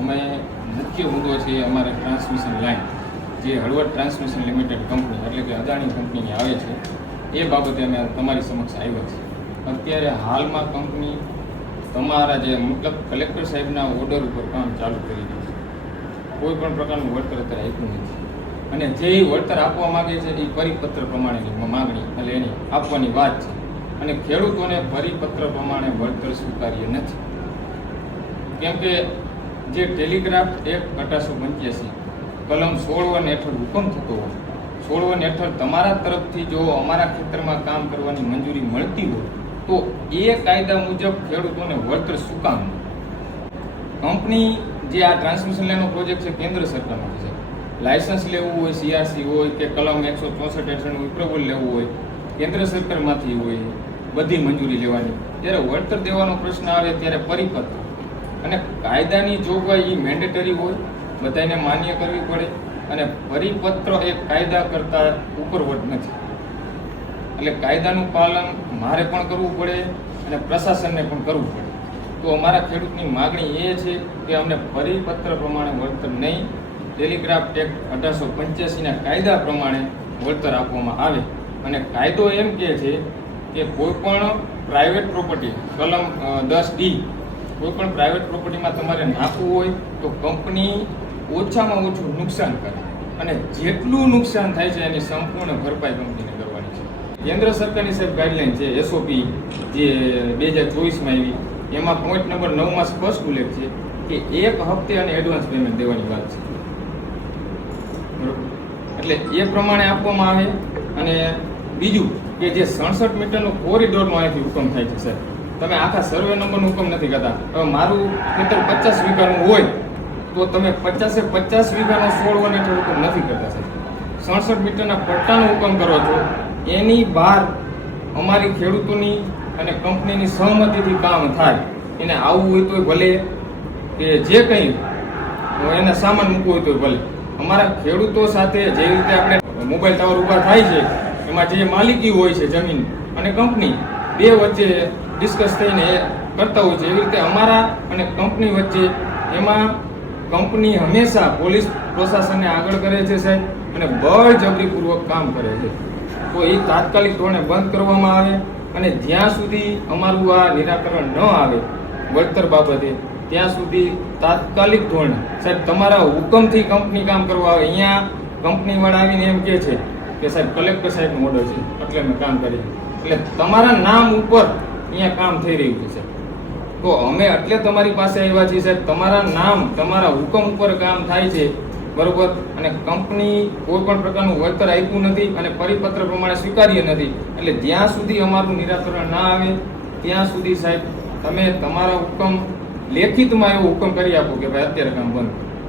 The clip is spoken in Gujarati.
અમે મુખ્ય મુદ્દો છે અમારે ટ્રાન્સમિશન લાઇન જે હળવદ ટ્રાન્સમિશન લિમિટેડ કંપની એટલે કે અદાણી કંપનીની આવે છે એ બાબતે અમે તમારી સમક્ષ આવ્યા છે. અત્યારે હાલમાં કંપની તમારા જે મતલબ કલેક્ટર સાહેબના ઓર્ડર ઉપર કામ ચાલુ કરી દીધું છે. કોઈ પણ પ્રકારનું વળતર અત્યારે આપ્યું નથી અને જે વળતર આપવા માગે છે એ પરિપત્ર પ્રમાણેની માગણી એટલે એની આપવાની વાત છે અને ખેડૂતોને પરિપત્ર પ્રમાણે વળતર સ્વીકાર્ય નથી. કેમ કે જે ટેલિગ્રાફ એક્ટ 1885 કલમ 16 હેઠળ હુકમ થતો હોય 16 હેઠળ તમારા તરફથી જો અમારા ખેતરમાં કામ કરવાની મંજૂરી મળતી હોય તો એ કાયદા મુજબ ખેડૂતોને વળતર શું કામ? કંપની જે આ ટ્રાન્સમિશન લાઇનનો પ્રોજેક્ટ છે કેન્દ્ર સરકારનો છે. લાયસન્સ લેવું હોય સીઆરસી હોય કે કલમ 164 હેઠળનું એપ્રુવલ લેવું હોય કેન્દ્ર સરકારમાંથી હોય બધી મંજૂરી લેવાની. ત્યારે વળતર દેવાનો પ્રશ્ન આવે ત્યારે પરિપત્ર અને કાયદાની જોગવાઈ એ મેન્ડેટરી હોય બધાને માન્ય કરવી પડે અને પરિપત્ર એ કાયદા કરતાં ઉપરવટ નથી. એટલે કાયદાનું પાલન મારે પણ કરવું પડે અને પ્રશાસનને પણ કરવું પડે. તો અમારા ખેડૂતની માગણી એ છે કે અમને પરિપત્ર પ્રમાણે વળતર નહીં, ટેલિગ્રાફ એક્ટ 1885ના કાયદા પ્રમાણે વળતર આપવામાં આવે. અને કાયદો એમ કહે છે કે કોઈ પણ પ્રાઇવેટ પ્રોપર્ટી કલમ 10D કોઈ પણ પ્રાઇવેટ પ્રોપર્ટીમાં તમારે નાખવું હોય તો કંપની ઓછામાં ઓછું નુકસાન કરે અને જેટલું નુકસાન થાય છે એની સંપૂર્ણ ભરપાઈ કંપનીને કરવાની છે. કેન્દ્ર સરકારની સાહેબ ગાઈડલાઈન છે SOP જે 2024માં આવી એમાં પોઈન્ટ નંબર 9માં સ્પષ્ટ ઉલ્લેખ છે કે 1 હપ્તે અને એડવાન્સ પેમેન્ટ દેવાની વાત છે. બરોબર, એટલે એ પ્રમાણે આપવામાં આવે. અને બીજું કે જે 67 મીટરનો કોરિડોરનો અહીંથી હુકમ થાય છે સાહેબ, તમે આખા સર્વે નંબરનું હુકમ નથી કરતા. હવે મારું ખેતર 50 વીઘાનું હોય તો તમે 50 વીઘાનો 16 હેઠળ હુકમ નથી કરતા સાહેબ. 67 મીટરના પટ્ટાનો હુકમ કરો છો. એની બહાર અમારી ખેડૂતોની અને કંપનીની સહમતિથી કામ થાય. એને આવવું હોય તો ભલે કે જે કંઈ એને સામાન મૂકવું હોય તો ભલે. અમારા ખેડૂતો સાથે જે રીતે આપણે મોબાઈલ ટાવર ઊભા થાય છે એમાં જે માલિકી હોય છે જમીન અને કંપની બે વચ્ચે ડિસ્કસ થઈને કરતા હોય છે એવી રીતે અમારા અને કંપની વચ્ચે એમાં કંપની હંમેશા પોલીસ પ્રશાસનને આગળ કરે છે સાહેબ અને બળજબરીપૂર્વક કામ કરે છે. તો એ તાત્કાલિક ધોરણે બંધ કરવામાં આવે અને જ્યાં સુધી અમારું આ નિરાકરણ ન આવે વળતર બાબતે ત્યાં સુધી તાત્કાલિક ધોરણે સાહેબ તમારા હુકમથી કંપની કામ કરવા આવે. અહીંયા કંપનીવાળા આવીને એમ કહે છે કે સાહેબ કલેક્ટર સાહેબનું ઓર્ડર છે એટલે અમે કામ કરીએ, એટલે તમારા નામ ઉપર અહીંયા કામ થઈ રહ્યું છે સાહેબ. તો અમે એટલે તમારી પાસે આવ્યા છીએ સાહેબ, તમારા નામ તમારા હુકમ ઉપર કામ થાય છે બરોબર. અને કંપની કોઈ પણ પ્રકારનું વળતર આપ્યું નથી અને પરિપત્ર પ્રમાણે સ્વીકાર્ય નથી. એટલે જ્યાં સુધી અમારું નિરાકરણ ના આવે ત્યાં સુધી સાહેબ તમે તમારા હુકમ લેખિતમાં એવો હુકમ કરી આપો કે ભાઈ અત્યારે કામ બંધ.